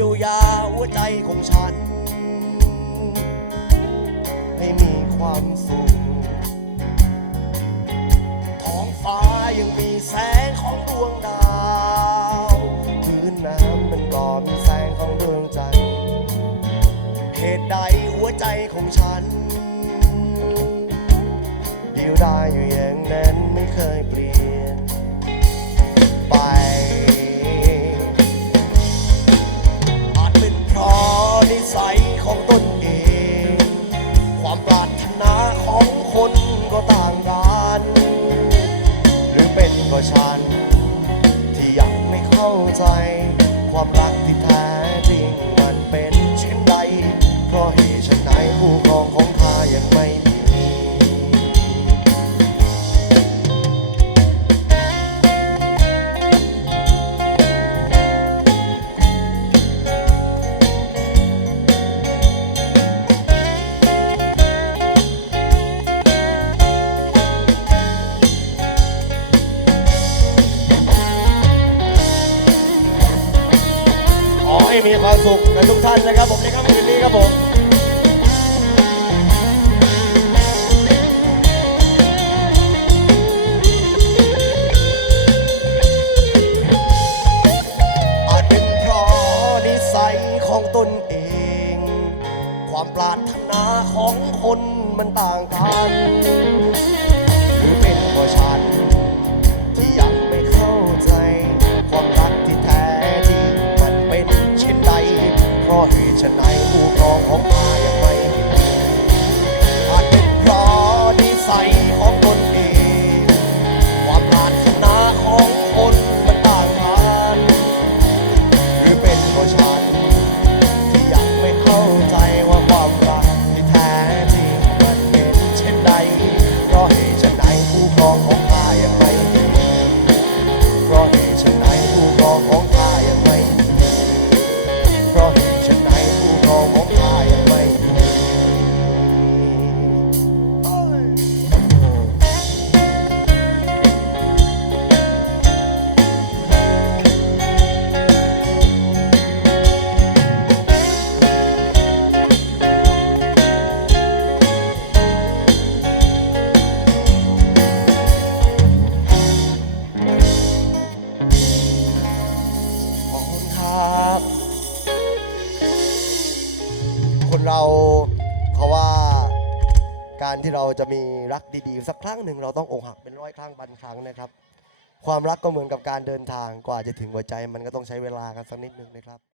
ยียวยาหัวใจของฉัน ให้มีความสุขท้องฟ้ายังมีแสงของดวงดาวพื้นน้ำมันก็มีแสงของดวงจันทร์เหตุใดหัวใจของฉันเดียวดายอยู่อย่างนั้นไม่เคยเปลี่ยน รือ มีความสุขกันทุกท่านนะครับผมในค่ำคืนนี้ครับผมอาจเป็นเพราะนิสัยของตนเองความปรารถนาของคนมันต่างกัน ฉะไหนอุ ครับ คนเราเพราะว่าการที่เราจะมีรักดีๆ สักครั้งหนึ่งเราต้องอกหักเป็นร้อยครั้งพันครั้งนะครับ ความรักก็เหมือนกับการเดินทางกว่าจะถึงหัวใจ มันก็ต้องใช้เวลากันสักนิดนึงนะครับ